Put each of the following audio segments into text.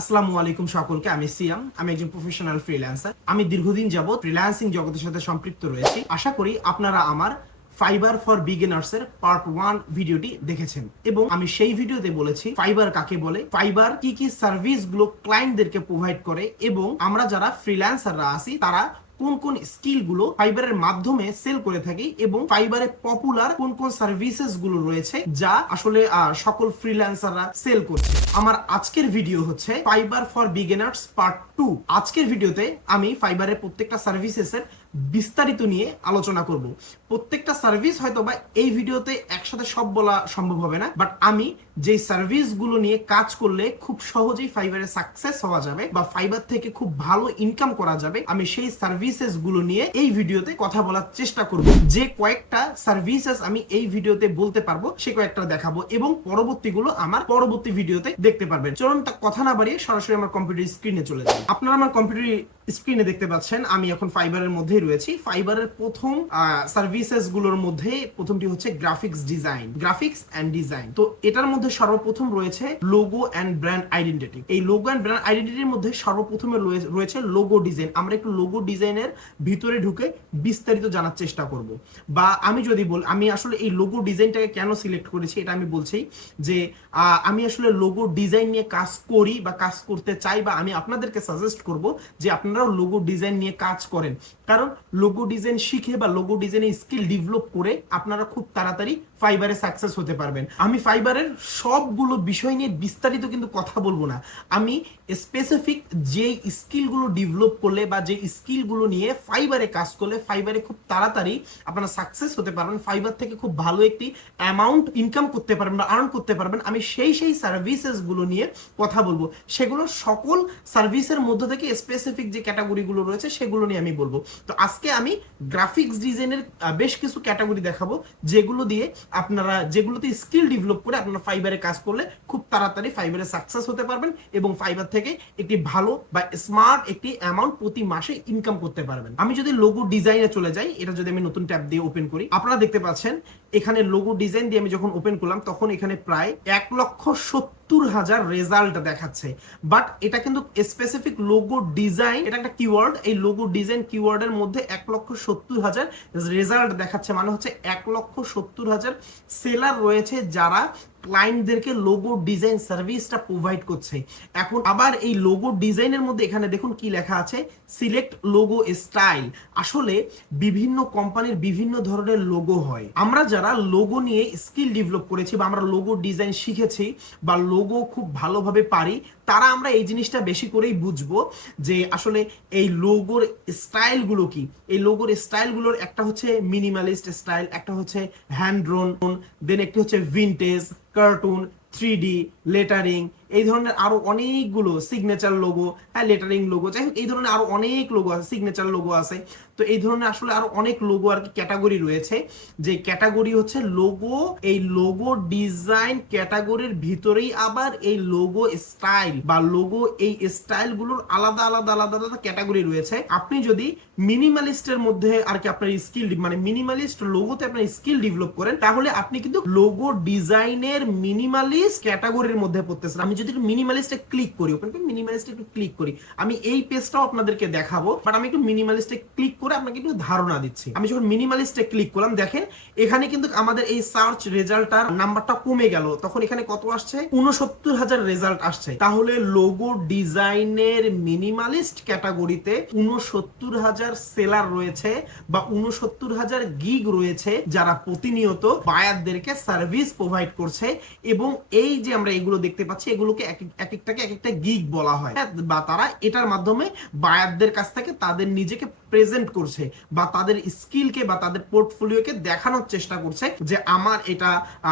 আসসালামু আলাইকুম সকলকে। আমি সিয়াম, আমি একজন প্রফেশনাল ফ্রিল্যান্সার। আমি দীর্ঘদিন যাবত ফ্রিল্যান্সিং জগতের সাথে সম্পৃক্ত রয়েছি। আশা করি আপনারা আমার ফাইবার ফর বিগিনার্স এর পার্ট 1 ভিডিওটি দেখেছেন এবং আমি সেই ভিডিওতে বলেছি ফাইবার কাকে বলে, ফাইবার কি কি সার্ভিস গুলো ক্লায়েন্টদেরকে প্রোভাইড করে এবং আমরা যারা ফ্রিল্যান্সাররা আছি তারা কোন কোন স্কিল গুলো ফাইবারের মাধ্যমে সেল করে থাকি এবং ফাইবারে পপুলার কোন কোন সার্ভিসেস গুলো রয়েছে যা আসলে সকল ফ্রিল্যান্সাররা সেল করছে। আমার আজকের ভিডিও হচ্ছে ফাইবার ফর বিগিনার্স পার্ট 2। আজকের ভিডিওতে আমি ফাইবারের প্রত্যেকটা সার্ভিসেসের বিস্তারিত নিয়ে আলোচনা করব। প্রত্যেকটা সার্ভিস হয়তো বা এই ভিডিওতে একসাথে সব বলা সম্ভব হবে না, বাট আমি যে সার্ভিসগুলো নিয়ে কাজ করলে খুব সহজেই ফাইবারে সাকসেস হওয়া যাবে বা ফাইবার থেকে খুব ভালো ইনকাম করা যাবে, আমি সেই সার্ভিসেস গুলো নিয়ে এই ভিডিওতে কথা বলার চেষ্টা করব। যে কয়েকটা সার্ভিসেস আমি এই ভিডিওতে বলতে পারবো সে কয়েকটা দেখাবো এবং পরবর্তীগুলো আমার পরবর্তী ভিডিওতে দেখতে পারবেন। চলুন তা কথা না বাড়িয়ে সরাসরি আমার কম্পিউটার স্ক্রিনে চলে যাই। আপনারা আমার কম্পিউটার স্ক্রিনে দেখতে পাচ্ছেন আমি এখন ফাইবারের মধ্যেই রয়েছি। ফাইবারের প্রথম সার্ভিসেস গুলোর মধ্যে প্রথমটি হচ্ছে গ্রাফিক্স এন্ড ডিজাইন। তো এটার মধ্যে সর্বপ্রথম রয়েছে লোগো এন্ড ব্র্যান্ড আইডেন্টিটি। এই লোগো এন্ড ব্র্যান্ড আইডেন্টিটির মধ্যে সর্বপ্রথমে রয়েছে লোগো ডিজাইন। আমরা একটু লোগো ডিজাইনের ভিতরে ঢুকে বিস্তারিত জানার চেষ্টা করব। বা আমি যদি বলি আমি আসলে এই লোগো ডিজাইনটাকে কেন সিলেক্ট করেছি এটা আমি বলছি যে আমি আসলে লোগো ডিজাইন নিয়ে কাজ করি বা কাজ করতে চাই, বা আমি আপনাদেরকে সাজেস্ট করব যে আপনারাও লোগো ডিজাইন নিয়ে কাজ করেন, কারণ লোগো ডিজাইন শিখে বা লোগো ডিজাইনের স্কিল ডেভেলপ করে আপনারা খুব তাড়াতাড়ি ফাইবারে সাকসেস হতে পারবেন। আমি ফাইবারের সবগুলো বিষয় নিয়ে বিস্তারিত কিন্তু কথা বলবো না, আমি স্পেসিফিক যে স্কিলগুলো ডেভেলপ করলে বা যে স্কিলগুলো নিয়ে ফাইবারে কাজ করলে ফাইবারে খুব তাড়াতাড়ি আপনারা সাকসেস হতে পারবেন, ফাইবার থেকে খুব ভালো একটি অ্যামাউন্ট ইনকাম করতে পারবেন বা আর্ন করতে পারবেন, আমি সেই সার্ভিসেস গুলো নিয়ে কথা বলবো। সেগুলো সকল সার্ভিসের মধ্যে থেকে স্পেসিফিক যে ক্যাটাগরিগুলো রয়েছে সেগুলো নিয়ে আমি বলবো। তো আজকে আমি গ্রাফিক্স ডিজাইনের বেশ কিছু ক্যাটাগরি দেখাবো যেগুলোতে স্কিল ডেভেলপ করে আপনারা ফাইবারে কাজ করলে খুব তাড়াতাড়ি ফাইবারে সাকসেস হতে পারবেন এবং ফাইবার থেকে একটি ভালো বা স্মার্ট একটি অ্যামাউন্ট প্রতি মাসে ইনকাম করতে পারবেন। আমি যদি লোগো ডিজাইনে চলে যাই, এটা যদি আমি নতুন ট্যাব দিয়ে ওপেন করি, আপনারা দেখতে পাচ্ছেন এখানে লোগো ডিজাইন দিয়ে আমি যখন ওপেন করলাম তখন এখানে প্রায় 1,70,000 রেজাল্ট দেখাচ্ছে। বাট এটা কিন্তু স্পেসিফিক লোগো ডিজাইন, এটা একটা কিওয়ার্ড। এই লোগো ডিজাইন কিওয়ার্ডের মধ্যে 1,70,000 রেজাল্ট দেখাচ্ছে, মানে হচ্ছে 1,70,000 সেলার রয়েছে যারা ক্লায়েন্টদেরকে লোগো ডিজাইন সার্ভিসটা প্রোভাইড করছে। এখন আবার এই লোগো ডিজাইনের মধ্যে এখানে দেখুন কি লেখা আছে, সিলেক্ট লোগো স্টাইল। আসলে বিভিন্ন কোম্পানির বিভিন্ন ধরনের লোগো হয়। আমরা যারা লোগো নিয়ে স্কিল ডেভেলপ করেছি বা আমরা লোগো ডিজাইন শিখেছি বা লোগো খুব ভালোভাবে পারি, তারা আমরা এই জিনিসটা বেশি করেই বুঝবো যে আসলে এই লোগোর স্টাইলগুলো কি। এই লোগোর স্টাইলগুলোর একটা হচ্ছে মিনিমালিস্ট স্টাইল, একটা হচ্ছে হ্যান্ড ড্রোন, দেন একটি হচ্ছে ভিনটেজ, কার্টুন, 3D, লেটারিং, এই ধরনের আরো অনেকগুলো সিগনেচার লোগো, হ্যাঁ লেটারিং লোগো, যাই হোক এই ধরনের আরো অনেক লোগো আছে, সিগনেচার লোগো আছে। তো এই ধরনের আসলে আরো অনেক লোগো আর কি ক্যাটাগরি রয়েছে। যে ক্যাটাগরি হচ্ছে লোগো, এই লোগো ডিজাইন ক্যাটাগরির ভিতরেই আবার এই লোগো স্টাইল বা লোগো এই স্টাইলগুলোর আলাদা আলাদা আলাদা আলাদা ক্যাটাগরি রয়েছে। আপনি যদি মিনিমালিস্টের মধ্যে আর কি আপনার স্কিল মানে মিনিমালিস্ট লোগোতে আপনার স্কিল ডেভেলপ করেন, তাহলে আপনি কিন্তু লোগো ডিজাইনের মিনিমালিস্ট ক্যাটাগরির মধ্যে পড়তেছেন। আমি যদি মিনিমালিস্টে ক্লিক করি, ওপেন করে মিনিমালিস্টে একটু ক্লিক করি, আমি এই পেজটাও আপনাদেরকে দেখাবো, বাট আমি একটু মিনিমালিস্টে ক্লিক করে আপনাকে একটু ধারণা দিচ্ছি। আমি যখন মিনিমালিস্টে ক্লিক করলাম, দেখেন এখানে কিন্তু আমাদের এই সার্চ রেজাল্টটার নাম্বারটা কমে গেল, তখন এখানে কত আসছে, 69,000 রেজাল্ট আসছে। তাহলে লোগো ডিজাইনের মিনিমালিস্ট ক্যাটাগরিতে 69,000 সেলার রয়েছে বা 69,000 গিগ রয়েছে যারা প্রতিনিয়ত বায়ারদেরকে সার্ভিস প্রোভাইড করছে। এবং এই যে আমরা এগুলো দেখতে পাচ্ছি, এগুলোকে এক একটাকে এক একটা গিগ বলা হয়, বা তারা এটার মাধ্যমে বায়ারদের কাছ থেকে তাদের নিজেকে প্রেজেন্ট করছে বা তাদের স্কিলকে বা তাদের পোর্টফোলিওকে দেখানোর চেষ্টা করছে যে আমার এটা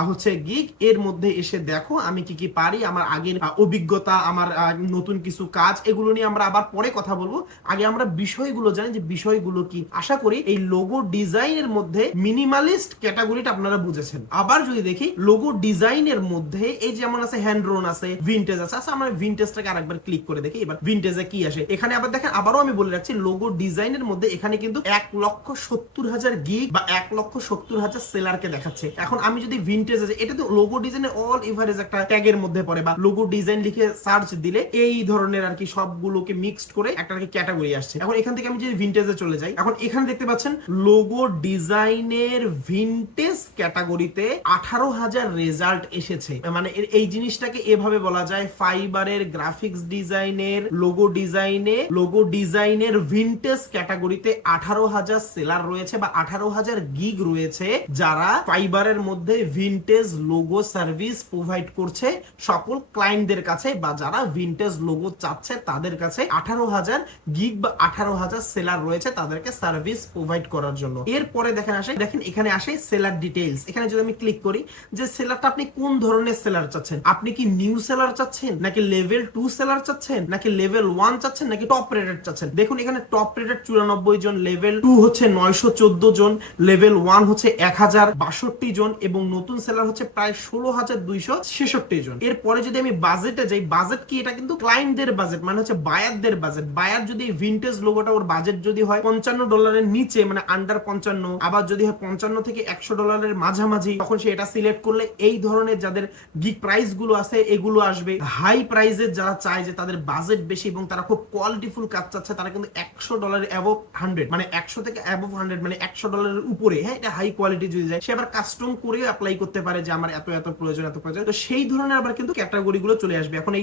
হচ্ছে গিগ, এর মধ্যে এসে দেখো আমি কি কি পারি, আমার আগের অভিজ্ঞতা, আমার নতুন কিছু কাজ, এগুলো নিয়ে আমরা আবার পরে কথা বলবো। আগে আমরা বিষয়গুলো জানি যে বিষয়গুলো কি। আশা করি এই লোগো ডিজাইনের মধ্যে মিনিমালিস্ট ক্যাটাগরিটা আপনারা বুঝেছেন। আবার যদি দেখি লোগো ডিজাইনের মধ্যে এই যেমন আছে হ্যান্ড ড্রোন আছে, ভিনটেজ আছে। আচ্ছা আমরা ভিনটেজটাকে আরেকবার ক্লিক করে দেখি এবার ভিনটেজে কি আসে। এখানে আবার দেখেন, আবারও আমি বলে রাখছি, লোগো ডিজাইনের মধ্যে এখানে কিন্তু 1,70,000 গিগ বা 1,70,000 সেলারকে দেখাচ্ছে। এখন আমি যদি ভিনটেজ আছে, এটা তো লোগো ডিজাইনের অল এভারেজ একটা ট্যাগের মধ্যে পড়ে, বা লোগো ডিজাইন লিখে সার্চ দিলে এই ধরনের আর কি সবগুলোকে মিক্সড করে একটা ক্যাটাগরি আসছে। এখন এখান থেকে আমি যদি ভিনটেজে চলে যাই, এখন এখানে দেখতে পাচ্ছেন লোগো ডিজাইনের ভিনটেজ ক্যাটাগরিতে 18,000 রেজাল্ট এসেছে। মানে এই জিনিসটাকে এভাবে বলা যায়, ফাইবারের গ্রাফিক্স ডিজাইনের লোগো ডিজাইনের ভিনটেজ ক্যাটাগরিতে 18,000 সেলার রয়েছে বা 18,000 গিগ রয়েছে, যারা ফাইবারের মধ্যে ভিনটেজ লোগো সার্ভিস প্রোভাইড করছে সকল ক্লায়েন্টদের কাছে, বা যারা ভিনটেজ লোগো চাচ্ছে তাদের কাছে 18,000 গিগ বা 18,000 সেলার রয়েছে তাদেরকে সার্ভিস প্রোভাইড করার জন্য। এরপরে দেখেন এখানে আসে সেলার ডিটেইলস। এখানে যদি আমি ক্লিক করি যে সেলারটা আপনি কোন ধরনের সেলার চাচ্ছেন, আপনি কি নিউ সেলার চাচ্ছেন, নাকি লেভেল 2 সেলার চাচ্ছেন, নাকি লেভেল 1 চাচ্ছেন, নাকি টপ রেটেড চাচ্ছেন। দেখুন এখানে টপ রেটেড 94 জন, লেভেল 2 হচ্ছে 914 জন, লেভেল 1 হচ্ছে 1062 জন এবং নতুন সেলার হচ্ছে প্রায় 16,266 জন। এরপরে যদি আমি বাজেটে যাই, বাজেট কি, এটা কিন্তু ক্লায়েন্টদের বাজেট, মানে হচ্ছে বায়ারদের বাজেট। বায়ার যদি ভিনটেজ লোগোটা ওর বাজেট যদি হয় $55 নিচে, মানে আন্ডার 55, আবার যদি হয় $55 থেকে $100 মাঝামাঝি, তখন সে এটা সিলেক্ট করলে এই ধরনের যাদের গিগ প্রাইস গুলো আছে এগুলো আসবে। হাই প্রাইসের যারা চায় যে তাদের বাজেট বেশি এবং তারা খুব কোয়ালিটিফুল কাজ চাচ্ছে, তারা কিন্তু $100 অ্যাবভ 100, মানে 100 থেকে অ্যাবভ 100, মানে $100 উপরে, হ্যাঁ, এটা হাই কোয়ালিটি যদি যায়, সে আবার কাস্টম করেও অ্যাপ্লাই করতে পারে যে আমার এত এত প্রয়োজন। তো সেই ধরনের আবার কিন্তু ক্যাটাগরি গুলো চলে আসবে। এখন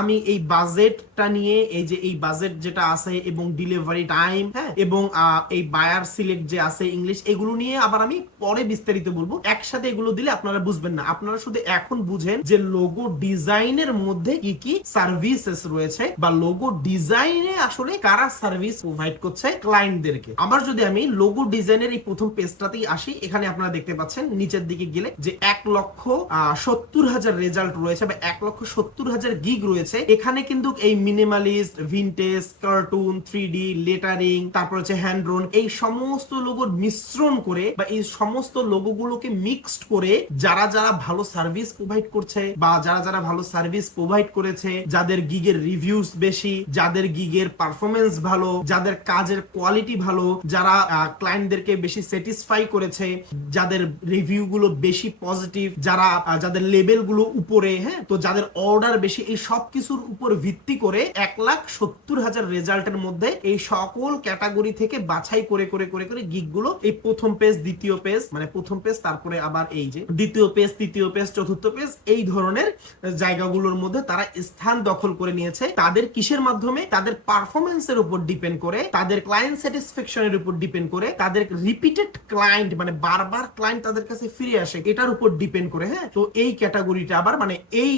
আমি এই বাজেটটা নিয়ে, এই যে এই বাজেট যেটা আছে এবং ডেলিভারি টাইম, হ্যাঁ, এবং এই বায়ার সিলেক্ট যে আছে ইংলিশ, এগুলো নিয়ে আবার আমি পরে বিস্তারিত বলবো। একসাথে এগুলো দিলে আপনারা বুঝবেন না, আপনারা শুধু এখন বুঝেন যে লোগো ডিজাইনের মধ্যে কি কি সার্ভিসেস রয়েছে বা লোগো ডিজাইনে আসলে কারা সার্ভিস প্রোভাইড করছে ক্লায়েন্টদেরকে। আবার যদি আমি লোগো ডিজাইনের এই প্রথম পেজটাতেই আসি, এখানে আপনারা দেখতে পাচ্ছেন নিচের দিকে গেলে যে 1,70,000 রেজাল্ট রয়েছে বা 1,70,000 গিগ রয়েছে। এখানে কিন্তু এই minimalist, vintage, cartoon, 3D, lettering, তারপর হচ্ছে হ্যান্ড ড্রোন, এই সমস্ত লোগোর মিশ্রণ করে বা এই সমস্ত লোগোগুলোকে মিক্সড করে যারা ভালো সার্ভিস প্রোভাইড করছে বা যারা ভালো সার্ভিস প্রোভাইড করেছে, যাদের গিগের রিভিউস বেশি, যাদের গিগের পারফরমেন্স ভালো, যাদের কাজের কোয়ালিটি ভালো, যারা ক্লায়েন্টদেরকে বেশি স্যাটিসফাই করেছে, যাদের রিভিউ গুলো বেশি পজিটিভ, যাদের লেভেল গুলো উপরে, হ্যাঁ, তো যাদের অর্ডার বেশি, এই সব কিছুর উপর ভিত্তি করে 1,70,000 রেজাল্টের মধ্যে এই সকল ক্যাটাগরি থেকে বাছাই করে গিগ গুলো এই প্রথম পেজ, দ্বিতীয় পেজ, মানে প্রথম পেজ, তারপরে আবার এই যে দ্বিতীয় পেজ, তৃতীয় পেজ, চতুর্থ পেজ, এই ধরনের জায়গাগুলোর মধ্যে তারা স্থান দখল করে নিয়েছে। তাদের কিসের মাধ্যমে? তাদের পারফরমেন্সের উপর ডিপেন্ড করে, তাদের ক্লায়েন্ট স্যাটিসফ্যাকশনের উপর ডিপেন্ড করে, তাদের রিপিটেড ক্লায়েন্ট, মানে বারবার ক্লায়েন্ট তাদের কাছে ফিরে আসে, এটার উপর ডিপেন্ড করে। হ্যাঁ, তো এই ক্যাটাগরিটা আবার মানে এই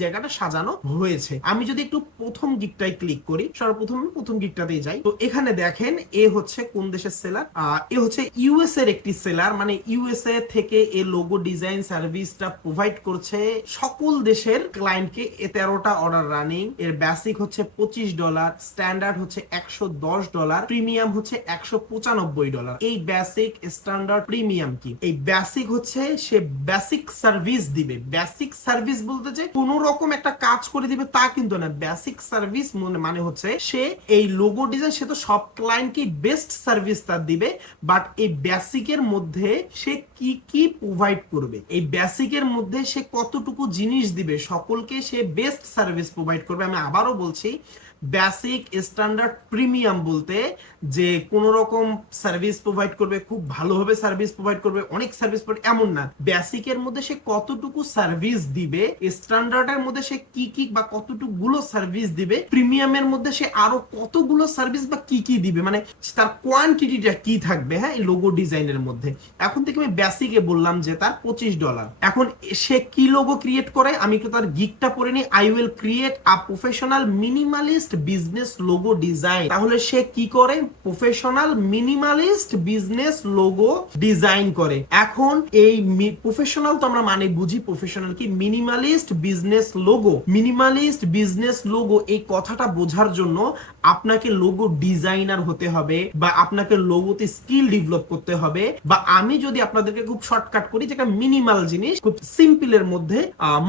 জায়গাটা সাজানো হয়েছে। আমি যদি একটু প্রথম গিগটাই ক্লিক করি, সর্বপ্রথম প্রথম গিগটাতেই যাই, তো এখানে দেখেন এ হচ্ছে কোন দেশের সেলার, এ হচ্ছে ইউএস এর একটি সেলার, মানে ইউএসএ থেকে এই লোগো ডিজাইন সার্ভিসটা প্রোভাইড করছে সকল দেশের ক্লায়েন্টকে। এ 13টা অর্ডার রানিং, এর বেসিক হচ্ছে $25, স্ট্যান্ডার্ড হচ্ছে $110, প্রিমিয়াম হচ্ছে $195। এই বেসিক, স্ট্যান্ডার্ড, প্রিমিয়াম কি? এই বেসিক হচ্ছে সে বেসিক সার্ভিস দিবে। বেসিক সার্ভিস বলতে যে কোন রকম একটা কাজ করে দিবে তা কিন্তু না। বেসিক সার্ভিস মানে হচ্ছে সে এই লোগো ডিজাইন, সে তো সব ক্লায়েন্টকে বেস্ট সার্ভিস তার দিবে, বাট এই বেসিকের মধ্যে সে কি কি প্রোভাইড করবে, এই বেসিকের মধ্যে সে কতটুকু জিনিস দিবে, সকলকে সে বেস্ট সার্ভিস প্রোভাইড করবে। আমি আবারও বলছি, বেসিক, স্ট্যান্ডার্ড, প্রিমিয়াম বলতে যে কোন রকম সার্ভিস প্রোভাইড করবে, খুব ভালোভাবে সার্ভিস প্রোভাইড করবে, অনেক সার্ভিস প্রোভাইড, এমন না। বেসিকের মধ্যে সে কতটুকু সার্ভিস দিবে, স্ট্যান্ডার্ডের মধ্যে সে কি কি বা কতটুকু গুলো সার্ভিস দিবে, প্রিমিয়ামের মধ্যে সে আরো কতগুলো সার্ভিস বা কি কি দিবে, মানে তার কোয়ান্টিটিটা কি থাকবে, হ্যাঁ, এই লোগো ডিজাইনের মধ্যে। এখন থেকে আমি বেসিকে বললাম যে তার $25। এখন সে কি লোগো ক্রিয়েট করে, আমি একটু তার গিগটা পড়ে নিই। I will create a professional minimalist business logo design. তাহলে সে কি করে? Professional minimalist business logo design করে। এখন এই প্রফেশনাল তো আমরা মানে বুঝি, প্রফেশনাল কি? Minimalist business logo. Minimalist business logo এই কথাটা বোঝার জন্য আপনাকে লোগো ডিজাইনার হতে হবে বা আপনাকে লোগোতে স্কিল ডেভেলপ করতে হবে। হবে, বা আমি যদি আপনাদেরকে খুব শর্টকাট করি, যে একটা মিনিমাল জিনিস, খুব সিম্পলের মধ্যে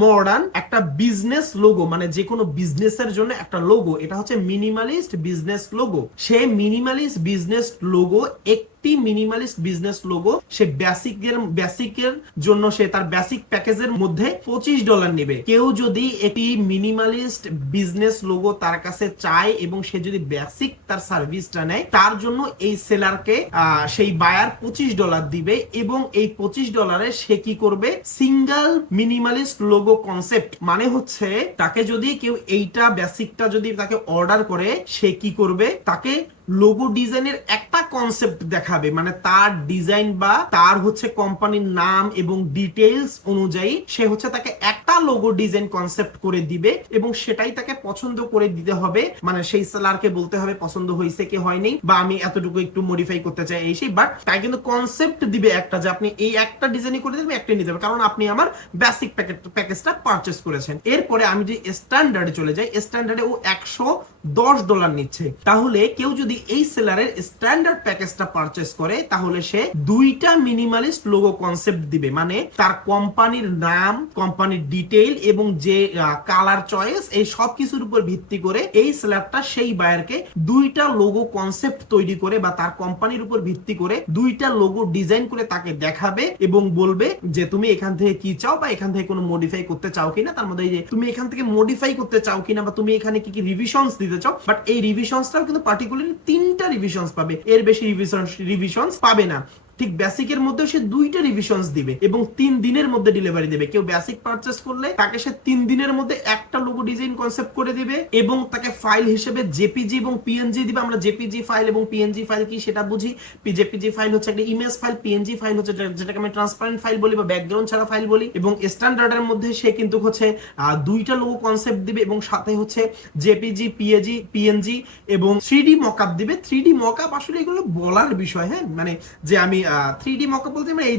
মডার্ন একটা বিজনেস লোগো, মানে যে কোনো বিজনেসের জন্য একটা লোগো, এটা হচ্ছে মিনিমালিস্ট বিজনেস লোগো। সে minimalist business logo, minimalist business logo সে বেসিকের জন্য সে তার বেসিক প্যাকেজের মধ্যে $25 নেবে। কেউ যদি একটি মিনিমালিস্ট বিজনেস লোগো তার কাছে চায় এবং সে যদি বেসিক তার সার্ভিসটা নেয়, তার জন্য এই সেলারকে সেই বায়ার $25 দিবে, এবং এই $25 সে কি করবে, সিঙ্গেল মিনিমালিস্ট লোগো কনসেপ্ট, মানে হচ্ছে তাকে যদি কেউ এইটা বেসিকটা যদি তাকে অর্ডার করে, সে কি করবে, তাকে লোগো ডিজাইনের একটা কনসেপ্ট দেখাবে, মানে তার ডিজাইন বা তার হচ্ছে কোম্পানির নাম এবং ডিটেইলস অনুযায়ী সে হচ্ছে তাকে একটা লোগো ডিজাইন কনসেপ্ট করে দিবে, এবং সেটাই তাকে পছন্দ করে দিতে হবে। মানে সেই সেলারকে বলতে হবে পছন্দ হয়েছে কি হয়নি, বা আমি এতটুকু একটু মডিফাই করতে চাই এই সেই, বাট তাই কিন্তু কনসেপ্ট দিবে একটা, যে আপনি এই একটা ডিজাইনই করে দেবেন, একটাই নিতে হবে, কারণ আপনি আমার বেসিক প্যাকেজটা পারচেস করেছেন। এরপরে আমি যদি স্ট্যান্ডার্ডে চলে যাই, স্ট্যান্ডার্ডে ও $110 নিচ্ছে। তাহলে কেউ যদি এই সেলারের স্ট্যান্ডার্ড প্যাকেজটা পারচেস করে, তাহলে সে দুইটা মিনিমালিস্ট লোগো কনসেপ্ট দিবে, মানে তার কোম্পানির নাম, কোম্পানির ডিটেইল এবং যে কালার চয়েস, এই সব কিছুর উপর ভিত্তি করে এই সেলারটা সেই বায়ারকে দুইটা লোগো কনসেপ্ট তৈরি করে, বা তার কোম্পানির উপর ভিত্তি করে দুইটা লোগো ডিজাইন করে তাকে দেখাবে, এবং বলবে যে তুমি এখান থেকে কি চাও, বা এখান থেকে কোনো মডিফাই করতে চাও কিনা, তার মধ্যে যে তুমি এখান থেকে মডিফাই করতে চাও কিনা, বা তুমি এখানে কি কি রিভিশনস দিতে চাও। বাট এই রিভিশনসটাও কিন্তু পার্টিকুলারলি 3টা রিভিশনস পাবে, এর বেশি রিভিশনস পাবে না। ঠিক বেসিকের মধ্যে সে 2টা রিভিশনস দিবে এবং 3 দিনের মধ্যে ডেলিভারি দেবে। কেউ বেসিক পারচেস করলে তাকে সে 3 দিনের মধ্যে একটা লোগো ডিজাইন কনসেপ্ট করে দিবে, এবং তাকে ফাইল হিসেবে জেপিজি এবং পিএনজি দিবে। আমরা জেপিজি ফাইল এবং পিএনজি ফাইল কি সেটা বুঝি। জেপিজি ফাইল হচ্ছে একটা ইমেজ ফাইল, পিএনজি ফাইল হচ্ছে যেটাকে আমি ট্রান্সপারেন্ট ফাইল বলি বা ব্যাকগ্রাউন্ড ছাড়া ফাইল বলি। এবং স্ট্যান্ডার্ডের মধ্যে সে কিন্তু হচ্ছে 2টা লোগো কনসেপ্ট দিবে, এবং সাথে হচ্ছে জেপিজি, পিএনজি এবং 3D মকআপ দিবে। 3D মকআপ আসলে এগুলো বলার বিষয়, হ্যাঁ, মানে যে আমি 3D মকআপ বলতে মানে এই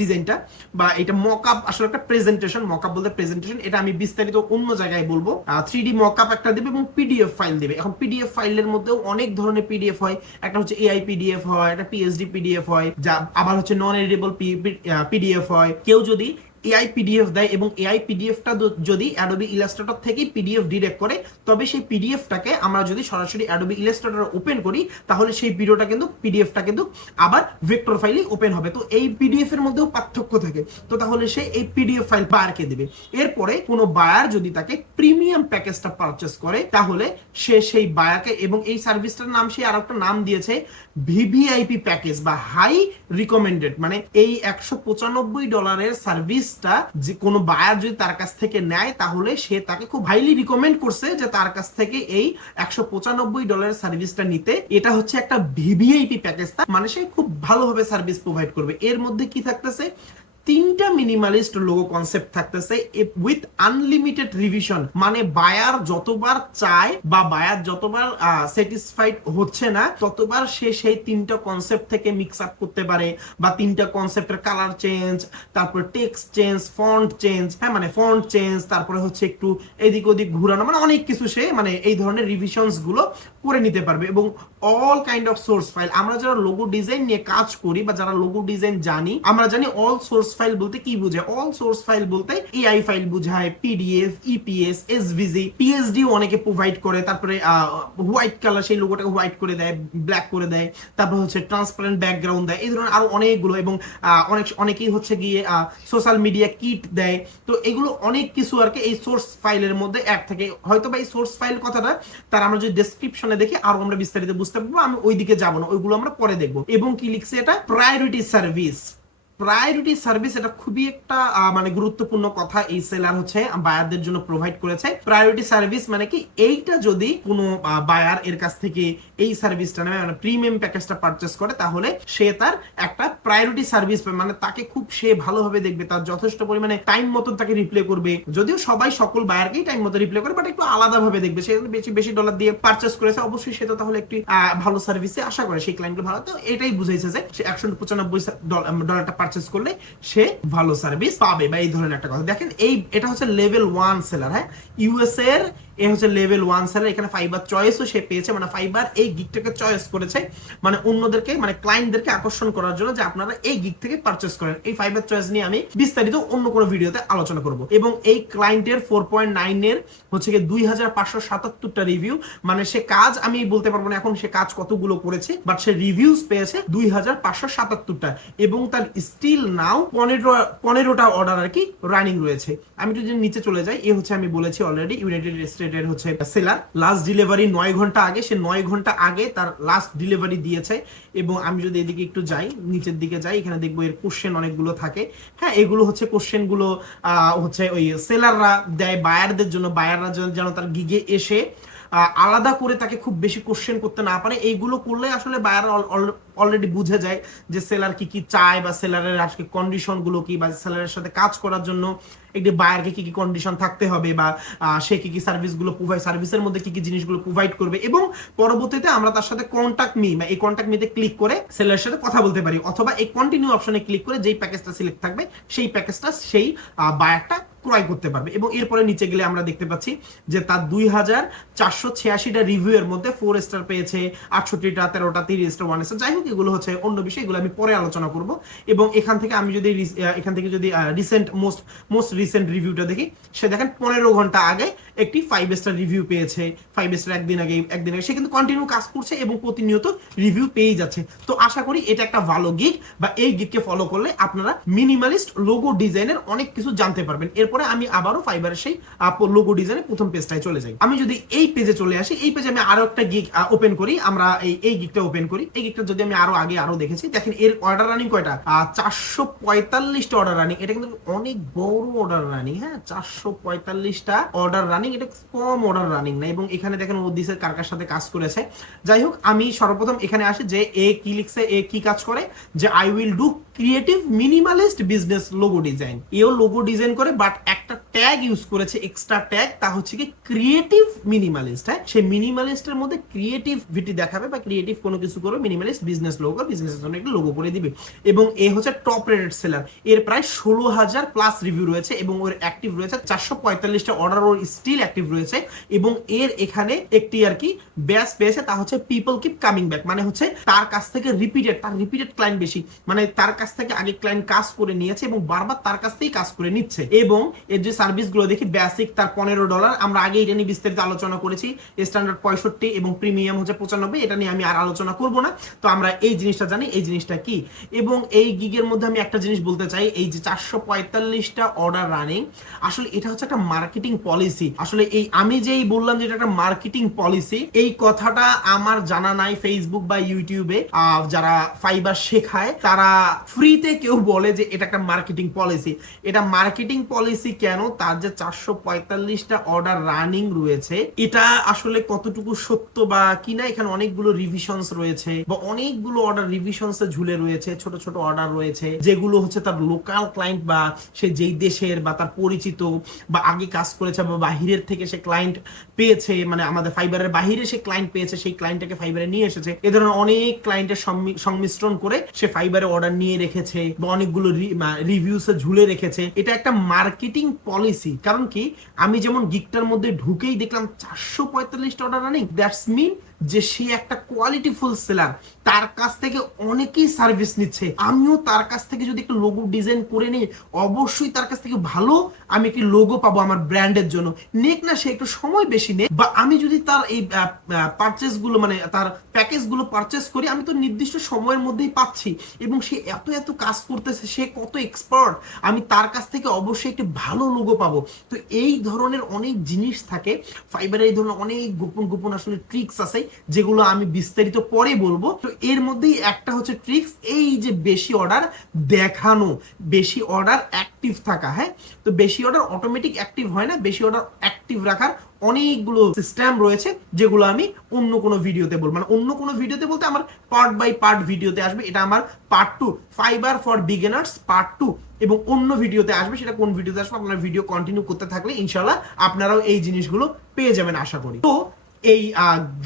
ডিজাইনটা বা এটা মকআপ আসলে একটা প্রেজেন্টেশন, মকআপ বলতে প্রেজেন্টেশন, এটা আমি বিস্তারিত অন্য জায়গায় বলবো। 3D মকআপ একটা দিবে এবং পিডিএফ ফাইল দিবে। এখন পিডিএফ ফাইলের মধ্যেও অনেক ধরনের পিডিএফ হয়, একটা হচ্ছে এআই পিডিএফ হয়, একটা পিএইচডি পিডিএফ হয়, যা আবার হচ্ছে নন এডিটেবল পিডিএফ হয়। কেউ যদি এআই পিডিএফ দেয় এবং এআই পিডিএফটা যদি অ্যাডোবি ইলাস্ট্রেটর থেকে পিডিএফ ডিরেক্ট করে, তবে সেই পিডিএফটাকে আমরা যদি সরাসরি অ্যাডোবি ইলাস্ট্রেটর ওপেন করি, তাহলে সেই পিডিএফটা কিন্তু আবার ভেক্টর ফাইলে ওপেন হবে। তো এই পিডিএফ এর মধ্যেও পার্থক্য থাকে। তো তাহলে সে এই পিডিএফ ফাইল বায়ারকে দেবে। এরপরে কোনো বায়ার যদি তাকে প্রিমিয়াম প্যাকেজটা পারচেস করে, তাহলে সে সেই বায়ারকে, এবং এই সার্ভিসটার নাম সে আরেকটা নাম দিয়েছে ভিভিআইপি প্যাকেজ বা হাই রিকমেন্ডেড, মানে এই $195 সার্ভিস যে কোনো বায়ার যদি তার কাছ থেকে নেয়, তাহলে সে তাকে খুব হাইলি রিকমেন্ড করছে যে তার কাছ থেকে এই $195 সার্ভিসটা নিতে। এটা হচ্ছে একটা ভিভিআইপি প্যাকেজ, মানে সে খুব ভালোভাবে সার্ভিস প্রোভাইড করবে। এর মধ্যে কি থাকতেছে, 3টা মিনিমালিস্ট লোগো কনসেপ্ট থাকতেছে উইথ আনলিমিটেড রিভিশন, মানে বায়ার যতবার চায় বা বায়ার যতবার স্যাটিসফাইড হচ্ছে না, ততবার সে সেই 3টা কনসেপ্ট থেকে মিক্স আপ করতে পারে, বা 3টা কনসেপ্টের কালার চেঞ্জ, তারপর টেক্সট চেঞ্জ, ফন্ট চেঞ্জ, হ্যাঁ মানে ফন্ট চেঞ্জ, তারপরে হচ্ছে একটু এদিক ওদিক ঘুরানো, মানে অনেক কিছু সে মানে এই ধরনের রিভিশনস গুলো করে নিতে পারবে। এবং all kind of swords file, আমরা যারা লোগো ডিজাইন নিয়ে কাজ করি বা যারা লোগো ডিজাইন জানি, আমরা জানি অল সোর্স ফাইল বলতে কি বুঝায়। অল সোর্স ফাইল বলতে এআই ফাইল বুঝায়, পিডিএফ, ইপিএস, এসভিজি, পিএসডি অনেকে প্রোভাইড করে, তারপরে হোয়াইট কালার সেই লোগোটাকে হোয়াইট করে দেয়, ব্ল্যাক করে দেয়, তারপর হচ্ছে ট্রান্সপারেন্ট ব্যাকগ্রাউন্ড দেয়, এই ধরনের আরো অনেকগুলো। এবং অনেকেই হচ্ছে গিয়ে সোশ্যাল মিডিয়া কিট দেয়। তো এগুলো অনেক কিছু আর কি এই সোর্স ফাইলের মধ্যে এক থাকে। হয়তো বা এই সোর্স ফাইল কথাটা তার আমরা যদি ডেসক্রিপশনে দেখি আরো আমরা বিস্তারিত বুঝতে পারবো, আমি ওইদিকে যাবো না, ওইগুলো আমরা পরে দেখবো। এবং কি লিখছে এটা, প্রায়োরিটি সার্ভিস। প্রায়োরিটি সার্ভিস এটা খুবই একটা মানে গুরুত্বপূর্ণ কথা এই সেলার হচ্ছে বায়ারদের জন্য প্রোভাইড করেছে। প্রায়োরিটি সার্ভিস মানে কি, এইটা যদি কোনো বায়ার এর কাছ থেকে এই সার্ভিসটা নেয়, মানে প্রিমিয়াম প্যাকেজটা পারচেস করে, তাহলে সে তার একটা প্রায়োরিটি সার্ভিস পাবে, মানে তাকে খুব সে ভালোভাবে দেখবে, তার যথেষ্ট পরিমাণে টাইম মতো তাকে রিপ্লে করবে। যদিও সবাই সকল বায়ারকেই টাইম মতো রিপ্লে করে, বাট একটু আলাদাভাবে দেখবে। সে বেশি ডলার দিয়ে পারচেস করেছে, অবশ্যই সে তো তাহলে একটি ভালো সার্ভিসে আশা করে, সেই ক্লায়েন্টগুলো ভালো। তো এটাই বুঝাইছে যে সে $195 পারচেস করলে সে ভালো সার্ভিস পাবে, বা এই ধরনের একটা কথা। দেখেন এটা হচ্ছে লেভেল 1 সেলার। হ্যাঁ, ইউএস এর এ হচ্ছে লেভেল 1 সেলার, এখানে ফাইবার চয়েসও সে পেয়েছে, মানে ফাইবার এই গিগটাকে চয়েস করেছে, মানে অন্যদেরকে মানে ক্লায়েন্টদেরকে আকর্ষণ করার জন্য যে আপনারা এই গিগ থেকে পারচেজ করেন। এই ফাইবার চয়েস নিয়ে আমি বিস্তারিত অন্য কোনো ভিডিওতে আলোচনা করব। এবং এই ক্লায়েন্টের 4.9 এর হচ্ছে কি 2577টা রিভিউ, মানে সে কাজ আমি বলতে পারবো না এখন সে কাজ কতগুলো করেছে, বাট সে রিভিউজ পেয়েছে 2577টা, এবং তার স্টিল নাও 15টা অর্ডার আর কি রানিং রয়েছে। আমি যদি নিচে চলে যাই, এ হচ্ছে আমি বলেছি অলরেডি ইউনাইটেড স্টেটের হচ্ছে সেলার, লাস্ট ডেলিভারি 9 ঘন্টা আগে, সে 9 ঘন্টা আগে তার লাস্ট ডেলিভারি দিয়েছে। এবং আমি যদি এদিকে একটু যাই, নিচের দিকে যাই, এখানে দেখবো এর কোশ্চেন অনেকগুলো থাকে। হ্যাঁ, এগুলো হচ্ছে কোশ্চেন গুলো হচ্ছে ওই সেলাররা দেয় বায়ারদের জন্য, বায়াররা যেন তার গিগে এসে আলাদা করে তাকে খুব বেশি কোশ্চেন করতে না পারে। এইগুলো করলে আসলে বায়ার অলরেডি বুঝে যায় যে সেলার কি কি চায়, বা সেলারের আজকে কন্ডিশন গুলো কি, বা সেলারের সাথে কাজ করার জন্য একটি বায়ারকে কি কি কন্ডিশন থাকতে হবে, বা সে কি কি সার্ভিসগুলো সার্ভিসের মধ্যে কি কি জিনিসগুলো প্রোভাইড করবে। এবং পরবর্তীতে আমরা তার সাথে কন্টাক্ট মি বা এই কন্টাক্ট মিতে ক্লিক করে সেলারের সাথে কথা বলতে পারি, অথবা এই কন্টিনিউ অপশনে ক্লিক করে যেই প্যাকেজটা সিলেক্ট থাকবে সেই প্যাকেজটা সেই বায়ারটা ক্রয় করতে পারবে। এবং এরপরে নিচে গেলে আমরা দেখতে পাচ্ছি যে তার 2486টা রিভিউ এর মধ্যে 4 স্টার পেয়েছে, 68টা, 13টা, 3 স্টার, 1 স্টার। যাই হোক, এগুলো হচ্ছে অন্য বিষয়, এগুলো আমি পরে আলোচনা করব। এবং এখান থেকে আমি যদি রিসেন্ট মোস্ট রিসেন্ট রিভিউটা দেখি, সে দেখেন 15 ঘন্টা আগে একটি 5 স্টার রিভিউ পেয়েছে, 5 স্টার একদিন আগে সে কিন্তু কন্টিনিউ কাজ করছে এবং প্রতিনিয়ত রিভিউ পেয়েই যাচ্ছে। তো আশা করি এটা একটা ভালো গিগ, বা এই গিগকে ফলো করলে আপনারা মিনিমালিস্ট লোগো ডিজাইনের অনেক কিছু জানতে পারবেন। এরপরে আমি আবারও ফাইবারের সেই লোগো ডিজাইনের প্রথম পেজটায় চলে যাই। আমি যদি এই পেজে চলে আসি, এই পেজে আমি আরো একটা গিগ ওপেন করি, আমরা এই গিগটা ওপেন করি। এই গিগটা যদি আমি আরো দেখেছি, দেখেন এর অর্ডার রানিং কয়টা, 445টা অর্ডার রানিং। এটা কিন্তু অনেক বড় অর্ডার রানিং। হ্যাঁ, 445টা অর্ডার রানিং, এটা কম অর্ডার রানিং না। এবং এখানে দেখেন ও দিসের কার সাথে কাজ করেছে। যাই হোক, আমি সর্বপ্রথম এখানে আসি যে এ কি লিখছে, এ কি কাজ করে, যে I will do creative minimalist business logo design. এও লোগো ডিজাইন করে, বাট একটা ট্যাগ ইউজ করেছে, এক্সট্রা ট্যাগ, তা হচ্ছে কি ক্রিয়েটিভ মিনিমালিস্ট। হ্যাঁ, সেই মিনিমালিস্টের মধ্যে ক্রিয়েটিভিটি দেখাবে বা ক্রিয়েটিভ কোনো কিছু করবে, মিনিমালিস্ট বিজনেস লোগো, বিজনেসের জন্য একটা লোগো করে দিবে। এবং এ হচ্ছে টপ রেটেড সেলার, এর প্রায় 16,000 প্লাস রিভিউ রয়েছে, এবং ওর অ্যাক্টিভ রয়েছে 445টা অর্ডার, ওর স্টিল অ্যাক্টিভ রয়েছে। এবং এর এখানে একটি আর কি ব্যাচ পেয়েছে, তা হচ্ছে পিপল কিপ কামিং ব্যাক, মানে হচ্ছে তার কাছ থেকে তার রিপিটেড ক্লায়েন্ট বেশি, মানে তার কাছ থেকে আগে ক্লায়েন্ট কাজ করে নিয়েছে এবং বারবার তার কাছ থেকেই কাজ করে নিচ্ছে। এবং এর যে সার্ভিসগুলো দেখি, বেসিক তার $15, আমরা আগে এটা নিয়ে বিস্তারিত আলোচনা করেছি, স্ট্যান্ডার্ড 65 এবং প্রিমিয়াম হচ্ছে 95, এটা নিয়ে আমি আর আলোচনা করব না। তো আমরা এই জিনিসটা জানি, এই জিনিসটা কি। এবং এই গিগের মধ্যে আমি একটা জিনিস বলতে চাই, এই যে 445টা অর্ডার রানিং, আসলে এটা হচ্ছে একটা মার্কেটিং পলিসি। আসলে এই আমি যেই বললাম যে এটা একটা মার্কেটিং পলিসি, এই কথাটা আমার জানা নাই ফেসবুক বা ইউটিউবে যারা ফাইবার শেখায় তারা ফ্রিতে কেউ বলে যে এটা একটা মার্কেটিং পলিসি। এটা মার্কেটিং পলিসি কেন, তার যে 445টা অর্ডার রানিং রয়েছে, এটা আসলে কতটুকু সত্য বা কিনা, এখানে অনেকগুলো রিভিশনস রয়েছে, বা অনেকগুলো অর্ডার রিভিশনস ঝুলে রয়েছে, ছোট ছোট অর্ডার রয়েছে, যেগুলো হচ্ছে তার লোকাল ক্লায়েন্ট বা সে যেই দেশের বা তার পরিচিত বা আগে কাজ করেছে বা বাহিরের থেকে সে ক্লায়েন্ট পেয়েছে, মানে আমাদের ফাইবারের বাহিরে সে ক্লায়েন্ট পেয়েছে, সেই ক্লায়েন্টটাকে ফাইবারে নিয়ে এসেছে। এ ধরনের অনেক ক্লায়েন্টের সংমিশ্রণ করে সে ফাইবারে অর্ডার নিয়ে রেখেছে, বা অনেকগুলো রিভিউসে ঝুলে রেখেছে। এটা একটা মার্কেটিং পলিসি। কারণ কি, আমি যেমন গিগটার মধ্যে ঢুকেই দেখলাম 445টা অর্ডার রানিং, দ্যাটস মিন যে সে একটা কোয়ালিটিফুল সেলার, তার কাছ থেকে অনেকেই সার্ভিস নিচ্ছে। আমিও তার কাছ থেকে যদি একটা লোগো ডিজাইন করে নিই, অবশ্যই তার কাছ থেকে ভালো আমি একটি লোগো পাবো আমার ব্র্যান্ডের জন্য। নেক না সে একটু সময় বেশি নেই, বা আমি যদি তার এই পারচেস গুলো মানে তার প্যাকেজ গুলো পারচেস করি, আমি তো নির্দিষ্ট সময়ের মধ্যেই পাচ্ছি, এবং সে এত কাজ করতেছে, সে কত এক্সপার্ট, আমি তার কাছ থেকে অবশ্যই একটি ভালো লোগো পাবো। তো এই ধরনের অনেক জিনিস থাকে ফাইবারে, এই ধরনের অনেক গোপন আসলে ট্রিক্স আছে, যেগুলো আমি বিস্তারিত পরে বলবো। তো এর মধ্যেই একটা হচ্ছে ট্রিক্স, এই যে বেশি অর্ডার দেখানো, বেশি অর্ডার অ্যাক্টিভ থাকা। হ্যাঁ, তো বেশি অর্ডার অটোমেটিক অ্যাক্টিভ হয় না, বেশি অর্ডার অ্যাক্টিভ রাখার অনেকগুলো সিস্টেম রয়েছে, যেগুলো আমি অন্য কোনো ভিডিওতে বলবো, মানে অন্য কোনো ভিডিওতে বলতে আমার পার্ট বাই পার্ট ভিডিওতে আসবে। এটা আমার part 2, fibre for beginners part 2, এবং অন্য ভিডিওতে আসবে। সেটা কোন ভিডিওতে আসবে, আপনারা ভিডিও কন্টিনিউ করতে থাকলে ইনশাল্লাহ আপনারাও এই জিনিসগুলো পেয়ে যাবেন আশা করি। তো এই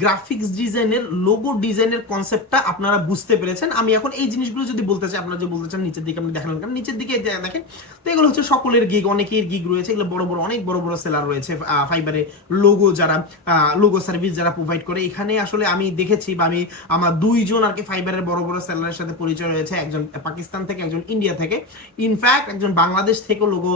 গ্রাফিক্স ডিজাইনের লোগো ডিজাইনের কনসেপ্টটা আপনারা বুঝতে পেরেছেন। আমি এখন এই জিনিসগুলো যদি বলতে চাই, আপনারা যে বলতে চান নিচের দিকে আপনি দেখালেন কেন, নিচের দিকে দেখেন তো এগুলো হচ্ছে সকলের গিগ, অনেকের গিগ রয়েছে, এগুলো বড় বড় অনেক বড় বড় সেলার রয়েছে ফাইবারে লোগো যারা লোগো সার্ভিস যারা প্রোভাইড করে। এখানে আসলে আমি দেখেছি বা আমি আমার দুইজন আর কি ফাইবারের বড় বড় সেলারের সাথে পরিচয় রয়েছে, একজন পাকিস্তান থেকে, একজন ইন্ডিয়া থেকে, ইনফ্যাক্ট একজন বাংলাদেশ থেকেও লোগো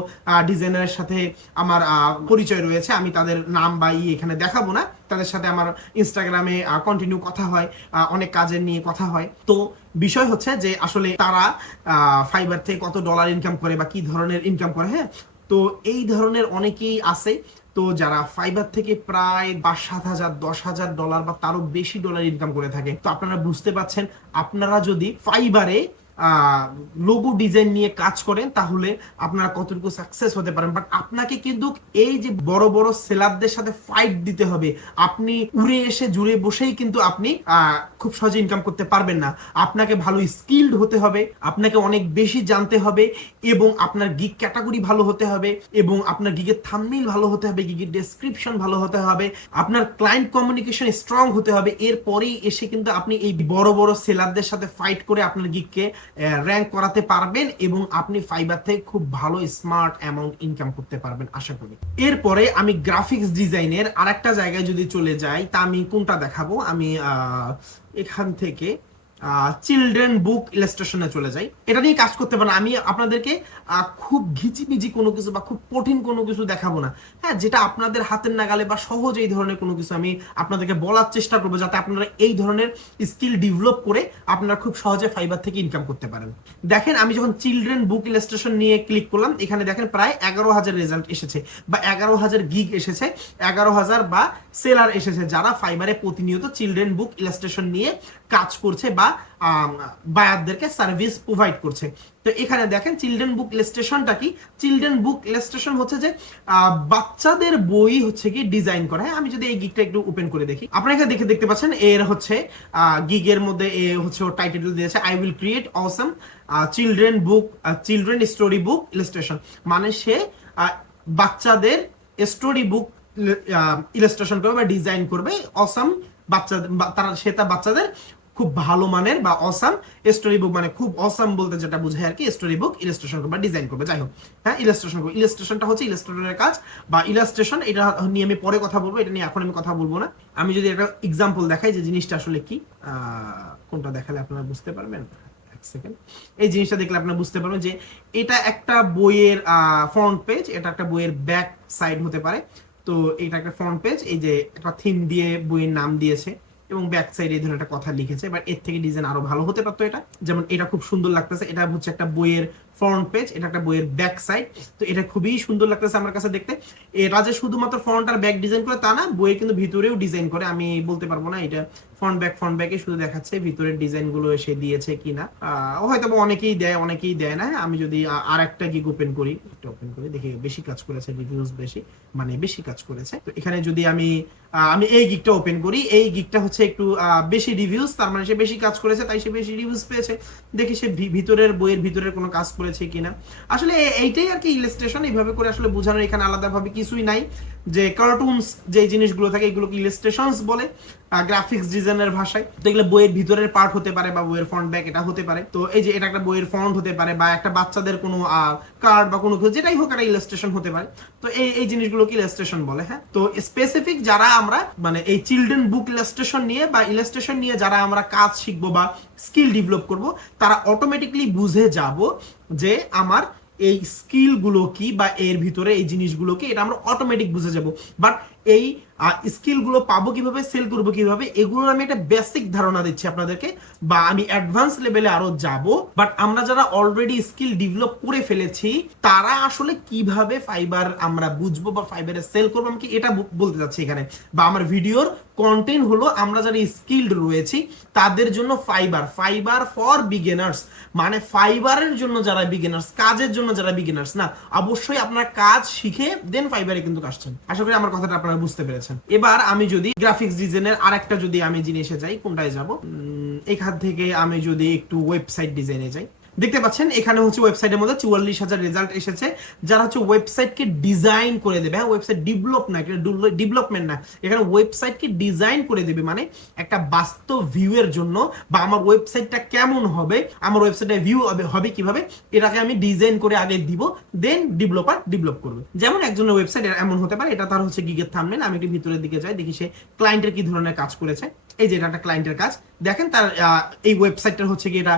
ডিজাইনারের সাথে আমার পরিচয় রয়েছে। আমি তাদের নাম বা এখানে দেখাবো না, তাদের সাথে আমার ইনস্টাগ্রামে কন্টিনিউ কথা হয়, অনেক কাজের নিয়ে কথা হয়। তো বিষয় হচ্ছে যে আসলে তারা ফাইবার থেকে কত ডলার ইনকাম করে বা কি ধরনের ইনকাম করে। হ্যাঁ, তো এই ধরনের অনেকেই আছে তো যারা ফাইবার থেকে প্রায় 7,000 10,000 ডলার বা তারও বেশি ডলার ইনকাম করে থাকে। তো আপনারা বুঝতে পারছেন, আপনারা যদি ফাইবারে লোগো ডিজাইন নিয়ে কাজ করেন তাহলে আপনারা কতটুকু সাকসেস হতে পারেন। বাট আপনাকে কিন্তু এই যে বড় বড় সেলারদের সাথে ফাইট দিতে হবে। আপনি উড়ে এসে জুড়ে বসেই কিন্তু আপনি খুব সহজে ইনকাম করতে পারবেন না। আপনাকে ভালো স্কিলড হতে হবে, আপনাকে অনেক বেশি জানতে হবে, এবং আপনার গিগ ক্যাটাগরি ভালো হতে হবে, এবং আপনার গিগের থাম্বনেইল ভালো হতে হবে, গিগের ডেসক্রিপশন ভালো হতে হবে, আপনার ক্লায়েন্ট কমিউনিকেশন স্ট্রং হতে হবে। এরপরেই এসে কিন্তু আপনি এই বড় বড় সেলারদের সাথে ফাইট করে আপনার গিগকে র্যাঙ্ক করাতে পারবেন, এবং আপনি ফাইবার থেকে খুব ভালো স্মার্ট অ্যামাউন্ট ইনকাম করতে পারবেন আশা করি। এরপরে আমি গ্রাফিক্স ডিজাইনের আরেকটা জায়গায় যদি চলে যাই, তা আমি কোনটা দেখাবো, আমি এখান থেকে চিলড্রেন বুক ইলাস্ট্রেশনে চলে যাই। এটা নিয়ে কাজ করতে পারেন। আমি আপনাদেরকে খুব ঘিচিমিচি কোনো কিছু বা খুব কঠিন কোনো কিছু দেখাবো না। হ্যাঁ, যেটা আপনাদের হাতের নাগালে বা সহজ এই ধরনের কোনো কিছু আমি আপনাদেরকে বলার চেষ্টা করবো, যাতে আপনারা এই ধরনের স্কিল ডেভেলপ করে আপনারা খুব সহজে ফাইবার থেকে ইনকাম করতে পারেন। দেখেন, আমি যখন চিলড্রেন বুক ইলাস্ট্রেশন নিয়ে ক্লিক করলাম, এখানে দেখেন প্রায় 11,000 রেজাল্ট এসেছে বা 11,000 গিগ এসেছে, 11,000 বা সেলার এসেছে যারা ফাইবারে প্রতিনিয়ত চিলড্রেন বুক ইলাস্ট্রেশন নিয়ে কাজ করছে বা বায়ারদেরকে সার্ভিস প্রোভাইড করছে। তো এখানে দেখেন চিলড্রেন বুক ইলাস্ট্রেশনটা কি। চিলড্রেন বুক ইলাস্ট্রেশন হচ্ছে যে বাচ্চাদের বই হচ্ছে কি ডিজাইন করা। হ্যাঁ, আমি যদি এই গিগটা একটু ওপেন করে দেখি, আপনারা এখানে দেখতে পাচ্ছেন এর হচ্ছে গিগের মধ্যে এ হচ্ছে ওর টাইটেল দিয়েছে I will create Assam children story book illustration. মানে সে বাচ্চাদের স্টোরি বুক ইলাস্ট্রেশন করবে বা ডিজাইন করবে। অসম বাচ্চাদের, তার বাচ্চাদের খুব ভালো মানের বা অসাম স্টোরি বুক, মানে খুব অসাম বলতে যেটা বোঝায় আর কি, স্টোরি বুক ইলাস্ট্রেশন করবে বা ডিজাইন করবে। যাই হোক, হ্যাঁ, ইলাস্ট্রেশন করবে। ইলাস্ট্রেশনটা হচ্ছে ইলাস্ট্রেটরের কাজ বা ইলাস্ট্রেশন, এটা নিয়ে আমি পরে কথা বলবো, এটা নিয়ে এখন আমি কথা বলবো না। আমি যদি একটা এক্সাম্পল দেখাই যে জিনিসটা আসলে কি, কোনটা দেখালে আপনারা বুঝতে পারবেন। এই জিনিসটা দেখলে আপনারা বুঝতে পারবেন যে এটা একটা বইয়ের ফ্রন্ট পেজ, এটা একটা বইয়ের ব্যাক সাইড হতে পারে। তো এটা একটা ফ্রন্ট পেজ, এই যে একটা থিম দিয়ে বইয়ের নাম দিয়েছে এবং ব্যাক সাইড এই ধরনের একটা কথা লিখেছে। বাট এর থেকে ডিজাইন আরো ভালো হতে পারতো। এটা যেমন এটা খুব সুন্দর লাগতেছে, এটা হচ্ছে একটা বইয়ের ফ্রন্ট পেজ, এটা একটা বইয়ের ব্যাক সাইড। তো এটা খুবই সুন্দর লাগতেছে আমার কাছে দেখতে। এটা যে শুধুমাত্র ফ্রন্ট আর ব্যাক ডিজাইন করে তা না, বইয়ের কিন্তু ভিতরেও ডিজাইন করে। আমি বলতে পারবো না এটা ফ্রন্ট ব্যাকে শুধু দেখাচ্ছে, ভিতরের ডিজাইন গুলো এসে দিয়েছে কিনা। হয়তো অনেকেই দেয় না। আমি যদি আর একটা গিগ ওপেন করি, দেখি বেশি কাজ করেছে, রিভিউজ বেশি কাজ করেছে। তো এখানে যদি আমি এই গিগটা ওপেন করি, এই গিগটা হচ্ছে একটু বেশি রিভিউজ, তার মানে সে বেশি কাজ করেছে, তাই সে বেশি রিভিউজ পেয়েছে। দেখি সে বইয়ের ভিতরের কোনো কাজ করেছে কিনা। আসলে এইটাই আর কি ইলাস্ট্রেশন। এইভাবে করে আসলে বোঝানোর এখানে আলাদাভাবে কিছুই নাই। যে কার্টুনস যে জিনিসগুলো থাকে এগুলোকে ইলাস্ট্রেশনস বলে গ্রাফিক্স ডিজাইনের ভাষায়। তো এগুলো বইয়ের ভিতরের পার্ট হতে পারে বা বইয়ের ফ্রন্ট ব্যাক এটা হতে পারে। তো এই যে এটা একটা বইয়ের ফন্ট হতে পারে বা একটা বাচ্চাদের কোনো কার্ড বা কোনো যেটাই হোক একটা ইলাস্ট্রেশন হতে পারে। তো এই জিনিসগুলোকে ইলাস্ট্রেশন বলে। হ্যাঁ, তো স্পেসিফিক যারা আমরা মানে এই চিলড্রেন বুক ইলাস্ট্রেশন নিয়ে বা ইলাস্ট্রেশন নিয়ে যারা আমরা কাজ শিখবো বা স্কিল ডেভেলপ করব, তারা অটোমেটিকলি বুঝে যাব যে আমার এই স্কিলগুলো কি বা এর ভিতরে এই জিনিসগুলো কি, এটা আমরা অটোমেটিক বুঝে যাব। বাট এই স্কিলগুলো পাবো কিভাবে, সেল করবো কিভাবে, এগুলোর আমি একটা বেসিক ধারণা দিচ্ছি আপনাদেরকে, বা আমি অ্যাডভান্স লেভেলে আরো যাব। বাট আমরা যারা অলরেডি স্কিল ডেভেলপ করে ফেলেছি তারা আসলে কিভাবে ফাইবার আমরা বুঝবো বা ফাইবারে সেল করবো, আমি কি এটা বলতে চাচ্ছি এখানে। বা আমার ভিডিওর কন্টেন্ট হলো আমরা যারা স্কিলড রয়েছি তাদের জন্য ফাইবার ফর বিগিনার্স, মানে ফাইবারের জন্য যারা বিগিনার্স, কাজের জন্য যারা বিগিনার্স না, অবশ্যই আপনার কাজ শিখে দেন ফাইবারে কিন্তু আসছেন। আশা করি আমার কথাটা আপনারা বুঝতে পেরেছেন। এবার আমি যদি গ্রাফিক্স ডিজাইনের আরেকটা যদি আমি জিনিসে যাই, কোনটায় যাব, এখান থেকে আমি যদি একটু ওয়েবসাইট ডিজাইনে যাই। দেখতে পাচ্ছেন এখানে হচ্ছে ওয়েবসাইটের মধ্যে 44,000 রেজাল্ট এসেছে। যারা হচ্ছে ওয়েবসাইটকে ডিজাইন করে দেবে, হ্যাঁ ওয়েবসাইট ডেভেলপ না, এটা ডেভেলপমেন্ট না, এখানে ওয়েবসাইটকে ডিজাইন করে দেবে, মানে একটা বাস্তব ভিউ এর জন্য, বা আমার ওয়েবসাইটটা কেমন হবে, আমার ওয়েবসাইটে ভিউ হবে কিভাবে, এটাকে আমি ডিজাইন করে আগে দিব, দেন ডেভেলপার ডেভেলপ করবে। যেমন একজনের ওয়েবসাইট এমন হতে পারে, এটা তার হচ্ছে গিগের থাম্বনেল। আমি একটু ভিতরের দিকে যাই, দেখি সে ক্লায়েন্টের কি ধরনের কাজ করেছে। এই যে এটা একটা ক্লায়েন্টের কাজ, দেখেন তার এই ওয়েবসাইটটা হচ্ছে কি, এটা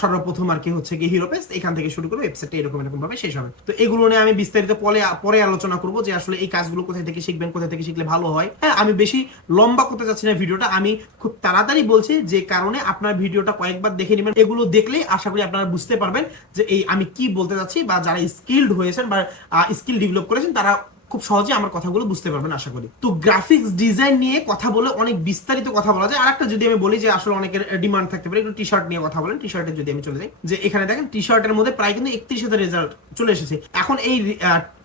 সর্বপ্রথম আর কি হচ্ছে কি হিরোপেস, এখান থেকে শুরু করে ওয়েবসাইটটা এরকম ভাবে শেষ হবে। তো এগুলো নিয়ে আমি বিস্তারিত পরে আলোচনা করব, যে আসলে এই কাজগুলো কোথায় থেকে শিখবেন, কোথায় থেকে শিখলে ভালো হয়। হ্যাঁ, আমি বেশি লম্বা করতে চাচ্ছি না ভিডিওটা, আমি খুব তাড়াতাড়ি বলছি, যে কারণে আপনার ভিডিওটা কয়েকবার দেখে নেবেন। এগুলো দেখলে আশা করি আপনারা বুঝতে পারবেন যে এই আমি কি বলতে চাচ্ছি, বা যারা স্কিলড হয়েছেন বা স্কিল ডেভেলপ করেছেন তারা খুব সহজে আমার কথাগুলো বুঝতে পারবেন আশা করি। তো গ্রাফিক্স ডিজাইন নিয়ে কথা বলে অনেক বিস্তারিত কথা বলা যায়। আরেকটা যদি আমি বলি যে আসলে অনেকের ডিমান্ড থাকতে পারে, একটু টি শার্ট নিয়ে কথা বলেন। টি শার্টের যদি আমি চলে যাই, যে এখানে দেখেন টি শার্টের মধ্যে প্রায় কিন্তু 31,000 রেজাল্ট চলে এসেছে। এখন এই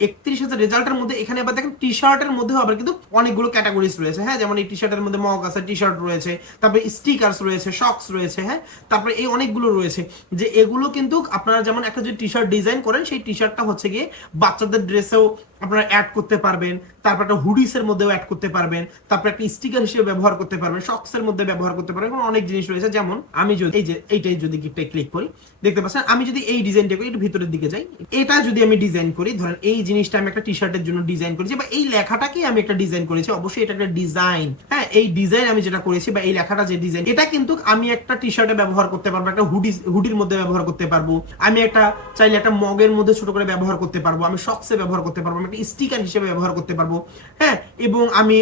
31,000 রেজাল্টের মধ্যে এখানে আবার দেখেন টি শার্টের মধ্যে আবার কিন্তু অনেকগুলো ক্যাটাগরিজ রয়েছে। হ্যাঁ, যেমন এই টি শার্টের মধ্যে মগ আছে, টি শার্ট রয়েছে, তারপরে স্টিকার্স রয়েছে, শক্স রয়েছে, হ্যাঁ তারপরে এই অনেকগুলো রয়েছে। যে এগুলো কিন্তু আপনারা যেমন একটা যদি টি শার্ট ডিজাইন করেন, সেই টি শার্টটা হচ্ছে গিয়ে বাচ্চাদের ড্রেসেও আপনারা অ্যাড করতে পারবেন, তারপর একটা হুডিসের মধ্যেও অ্যাড করতে পারবেন, তারপর একটা স্টিকার হিসেবে ব্যবহার করতে পারবেন, শক্সের মধ্যে ব্যবহার করতে পারবেন, অনেক জিনিস রয়েছে। যেমন আমি যদি এই যে এইটাই যদি গিফটে ক্লিক করি, দেখতে পাচ্ছেন আমি যদি এই ডিজাইনটা করি, একটু ভিতরের দিকে যাই, এটা যদি আমি ডিজাইন করি, ধরেন এই জিনিসটা আমি একটা টি শার্টের জন্য ডিজাইন করেছি, বা এই লেখাটাকে আমি একটা ডিজাইন করেছি, অবশ্যই এটা একটা ডিজাইন। হ্যাঁ, এই ডিজাইন আমি যেটা করেছি, বা এই লেখাটা যে ডিজাইন, এটা কিন্তু আমি একটা টি শার্টে ব্যবহার করতে পারবো, একটা হুডির মধ্যে ব্যবহার করতে পারবো, আমি একটা চাইলে একটা মগের মধ্যে ছোট করে ব্যবহার করতে পারবো, আমি শক্সে ব্যবহার করতে পারবো, আমি একটা স্টিকার হিসেবে ব্যবহার করতে পারবো। হ্যাঁ, এবং আমি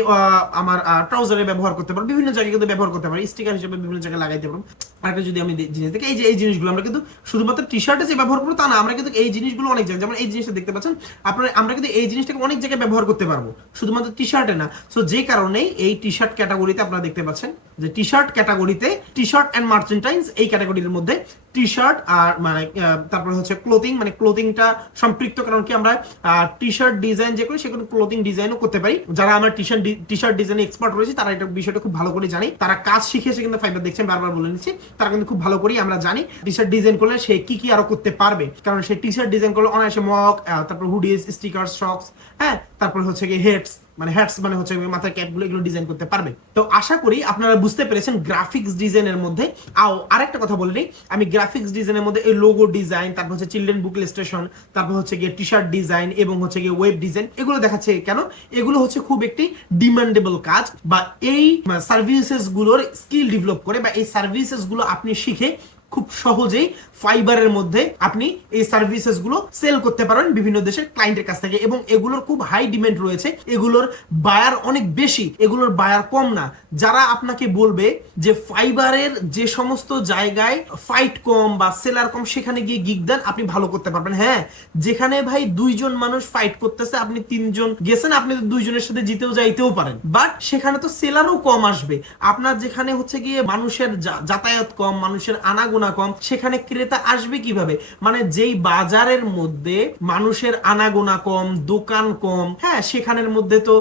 আমার ট্রাউজারে ব্যবহার করতে পারবো, বিভিন্ন জায়গায় কিন্তু ব্যবহার করতে পারি, স্টিকার হিসেবে বিভিন্ন জায়গায় লাগাইতে পারবো। আরেকটা যদি আমি জিনিস দেখি, এই যে এই জিনিসগুলো আমরা কিন্তু শুধুমাত্র টি শার্টে যে ব্যবহার করবো তা না, আমরা কিন্তু এই জিনিসগুলো অনেক জায়গায়, যেমন এই জিনিসটা দেখতে পাচ্ছেন আপনারা, আমরা কিন্তু এই জিনিসটাকে অনেক জায়গায় ব্যবহার করতে পারবো, শুধুমাত্র টি শার্টে না। সো যে কারণেই এই টি শার্ট ক্যাটাগরিতে আপনারা দেখতে পাচ্ছেন যে টি শার্ট ক্যাটাগরিতে, টি শার্ট এন্ড মার্চেন্টাইজ এই ক্যাটাগরির মধ্যে টি শার্ট আর মানে তারপরে হচ্ছে ক্লোথিং, মানে ক্লোথিংটা সম্পৃক্ত, কারণ কি আমরা টি শার্ট ডিজাইন যে করি সেগুলো ক্লোথিং ডিজাইনও করতে পারি। যারা আমার টি শার্ট ডিজাইনে এক্সপার্ট রয়েছে তারা এটা বিষয়টা খুব ভালো করে জানি, তারা কাজ শিখেছে কিন্তু ফাইবার দেখছেন, বারবার বলে নিচ্ছি, তারা কিন্তু খুব ভালো করেই আমরা জানি টি শার্ট ডিজাইন করলে সে কি কি আরো করতে পারবে। কারণ সে টি শার্ট ডিজাইন করলে অনায়াসে মক, তারপর হুডিজ, স্টিকার, শক্স, হ্যাঁ তারপর হচ্ছে কি হেডস মানে হচ্ছে মাথার ক্যাপগুলো, এগুলো ডিজাইন করতে পারবে। তো আশা করি আপনারা বুঝতে পেরেছেন গ্রাফিক্স ডিজাইনের মধ্যে। আরেকটা কথা বলে নিই, আমি গ্রাফিক্স ডিজাইনের মধ্যে এই লোগো ডিজাইন, তারপর হচ্ছে চিলড্রেন বুক ইলাস্ট্রেশন, তারপর হচ্ছে গিয়ে টি শার্ট ডিজাইন এবং হচ্ছে গিয়ে ওয়েব ডিজাইন, এগুলো দেখাচ্ছে কেন, এগুলো হচ্ছে খুব একটি ডিমান্ডেবল কাজ, বা এই সার্ভিসেস গুলোর স্কিল ডেভেলপ করে, বা এই সার্ভিসেস গুলো আপনি শিখে খুব সহজেই ফাইবারের মধ্যে আপনি এই সার্ভিসেস গুলো সেল করতে পারেন বিভিন্ন দেশের ক্লায়েন্টের কাছ থেকে, এবং এগুলোর খুব হাই ডিমান্ড রয়েছে, এগুলোর বায়ার অনেক বেশি, এগুলোর বায়ার কম না। যারা আপনাকে বলবে যে ফাইবারের যে সমস্ত জায়গায় ফাইট কম বা সেলার কম, সেখানে গিয়ে গিগ দেন, আপনি ভালো করতে পারবেন। হ্যাঁ, যেখানে ভাই 2 জন মানুষ ফাইট করতেছে, আপনি 3 জন গেছেন, আপনি তো 2 জনের সাথে জিতেও যাইতেও পারেন, বাট সেখানে তো সেলারও কম আসবে। আপনার যেখানে হচ্ছে গিয়ে মানুষের যাতায়াত কম, মানুষের আনাগোনা কম, সেখানে ক্রেতা আসবে কিভাবে? মানে যেই বাজারের মধ্যে মানুষের আনাগোনা কম, দোকান কম, হ্যাঁ সেখানের মধ্যে তো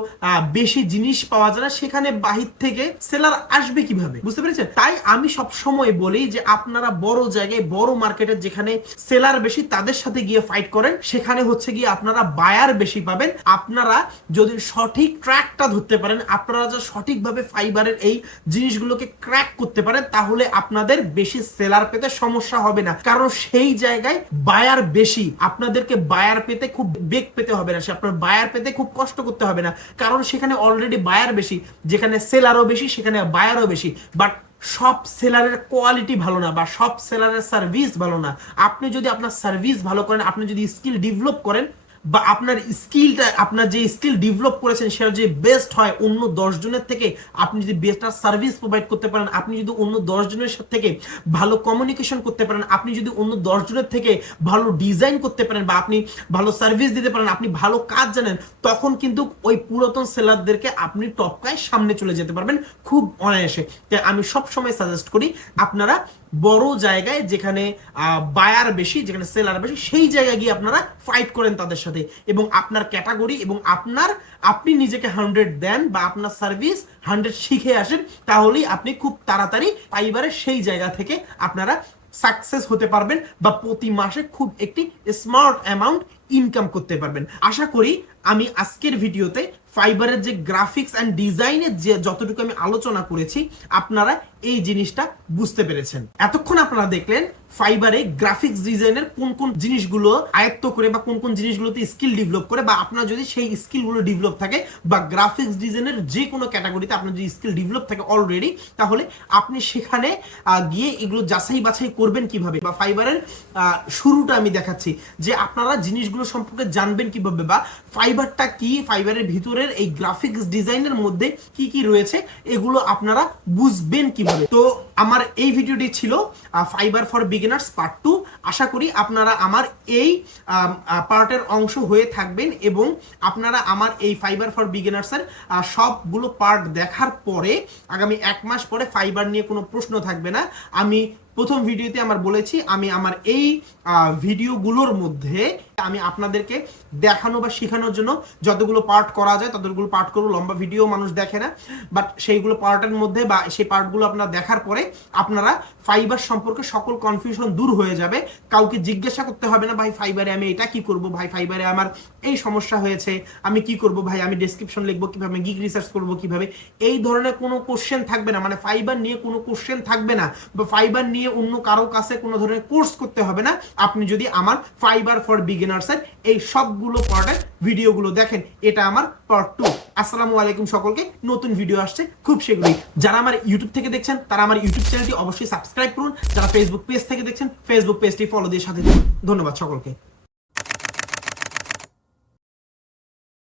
বেশি জিনিস পাওয়া যায় না, সেখানে বাহির থেকে সেলার আসবে কিভাবে? বুঝতে পেরেছেন? তাই আমি সব সময় বলি যে আপনারা বড় জায়গায়, বড় মার্কেটে যেখানে সেলার বেশি, তাদের সাথে গিয়ে ফাইট করেন, সেখানে হচ্ছে গিয়ে আপনারা বায়ার বেশি পাবেন। আপনারা যদি সঠিক ট্র্যাকটা ধরতে পারেন, আপনারা যদি সঠিকভাবে ফাইবারের এই জিনিসগুলোকে ক্র্যাক করতে পারেন, তাহলে আপনাদের বেশি সেলার পেতে সমস্যা হবে না, কারণ সেই জায়গায় বায়ার বেশি। আপনাদেরকে বায়ার পেতে খুব বেগ পেতে হবে না, আপনার বায়ার পেতে খুব কষ্ট করতে হবে না, কারণ সেখানে অলরেডি বায়ার বেশি। যেখানে সেলারও বেশি, সেখানে বায়ারও বেশি। বাট সব সেলারের কোয়ালিটি ভালো না, বা সব সেলারের সার্ভিস ভালো না। আপনি যদি আপনার সার্ভিস ভালো করেন, আপনি যদি স্কিল ডেভেলপ করেন, বা আপনার স্কিলটা, আপনার যে স্কিল ডেভেলপ করেছেন সেটা যে বেস্ট হয় অন্য 10 জনের থেকে, আপনি যদি বেটার সার্ভিস প্রোভাইড করতে পারেন, আপনি যদি অন্য 10 জনের থেকে ভালো কমিউনিকেশন করতে পারেন, আপনি যদি অন্য 10 জনের থেকে ভালো ডিজাইন করতে পারেন, বা আপনি ভালো সার্ভিস দিতে পারেন, আপনি ভালো কাজ জানেন, তখন কিন্তু ওই পুরাতন সেলারদেরকে আপনি টপকায় সামনে চলে যেতে পারবেন খুব অনায়াসে। তাই আমি সব সময় সাজেস্ট করি আপনারা বড় জায়গায়, যেখানে বায়ার বেশি, যেখানে সেলার বেশি, সেই জায়গায় গিয়ে আপনারা ফাইট করেন তাদের সাথে, এবং আপনার ক্যাটাগরি এবং আপনি নিজেকে 100 দেন, বা আপনার সার্ভিস 100 শিখে আসেন, তাহলেই আপনি খুব তাড়াতাড়ি ফাইবারের সেই জায়গা থেকে আপনারা সাকসেস হতে পারবেন বা প্রতি মাসে খুব একটি স্মার্ট অ্যামাউন্ট ইনকাম করতে পারবেন। আশা করি আমি আজকের ভিডিওতে ফাইবারের যে গ্রাফিক্স অ্যান্ড ডিজাইনের যে যতটুকু আমি আলোচনা করেছি আপনারা এই জিনিসটা বুঝতে পেরেছেন। এতক্ষণ আপনারা দেখলেন ফাইবারে গ্রাফিক্স ডিজাইনের কোন কোন জিনিসগুলো আয়ত্ত করে বা কোন কোন জিনিসগুলোতে স্কিল ডেভেলপ করে, বা আপনার যদি সেই স্কিলগুলো ডেভেলপ থাকে বা গ্রাফিক্স ডিজাইনের যে কোনো ক্যাটাগরিতে আপনার যদি স্কিল ডেভেলপ থাকে অলরেডি, তাহলে আপনি সেখানে গিয়ে এগুলো যাচাই বাছাই করবেন কিভাবে, বা ফাইবারের শুরুটা আমি দেখাচ্ছি যে আপনারা জিনিসগুলো সম্পর্কে জানবেন কিভাবে, বা ফাইবারটা কি, ফাইবারের ভিতরের এই গ্রাফিক্স ডিজাইনের মধ্যে কি কি রয়েছে এগুলো আপনারা বুঝবেন কিভাবে। তো আমার এই ভিডিওটি ছিল ফাইবার ফর বিগিনার্স পার্ট 2। আশা করি আপনারা আমার এই পার্টের অংশ হয়ে থাকবেন এবং আপনারা আমার এই ফাইবার ফর বিগিনার্সের সবগুলো পার্ট দেখার পরে আগামী 1 মাস পরে ফাইবার নিয়ে কোনো প্রশ্ন থাকবে না। আমি প্রথম ভিডিওতে আমার বলেছি আমি আমার এই ভিডিওগুলোর মধ্যে আমি আপনাদেরকে দেখানো বা শেখানোর জন্য যতগুলো পার্ট করা যায় ততগুলো পার্ট করবো। লম্বা ভিডিও মানুষ দেখে না, বাট সেইগুলো পার্টের মধ্যে বা সেই পার্টগুলো আপনারা দেখার পরে আপনারা ফাইবার সম্পর্কে সকল কনফিউশন দূর হয়ে যাবে। কাউকে জিজ্ঞাসা করতে হবে না ভাই ফাইবারে আমি এটা কি করব, ভাই ফাইবারে আমার এই সমস্যা হয়েছে আমি কি করব, ভাই আমি ডেসক্রিপশন লিখবো কিভাবে, গিগ রিসার্চ করবো কিভাবে, এই ধরনের কোনো কোশ্চেন থাকবে না। মানে ফাইবার নিয়ে কোনো কোশ্চেন থাকবে না, বা ফাইবার নিয়ে অন্য কারো কাছে কোনো ধরনের কোর্স করতে হবে না আপনি যদি আমার ফাইবার ফর বিগিনার্সের এই সবগুলো পার্টের ভিডিওগুলো দেখেন। এটা আমার পার্ট 2। আসসালামু আলাইকুম সকলকে, নতুন ভিডিও আসছে খুব শীঘ্রই। যারা আমার ইউটিউব থেকে দেখছেন তারা আমার ইউটিউব চ্যানেলটি অবশ্যই সাবস্ক্রাইব করুন, যারা ফেসবুক পেজ থেকে দেখছেন ফেসবুক পেজটি ফলো দিয়ে সাথে দিন। ধন্যবাদ সকলকে।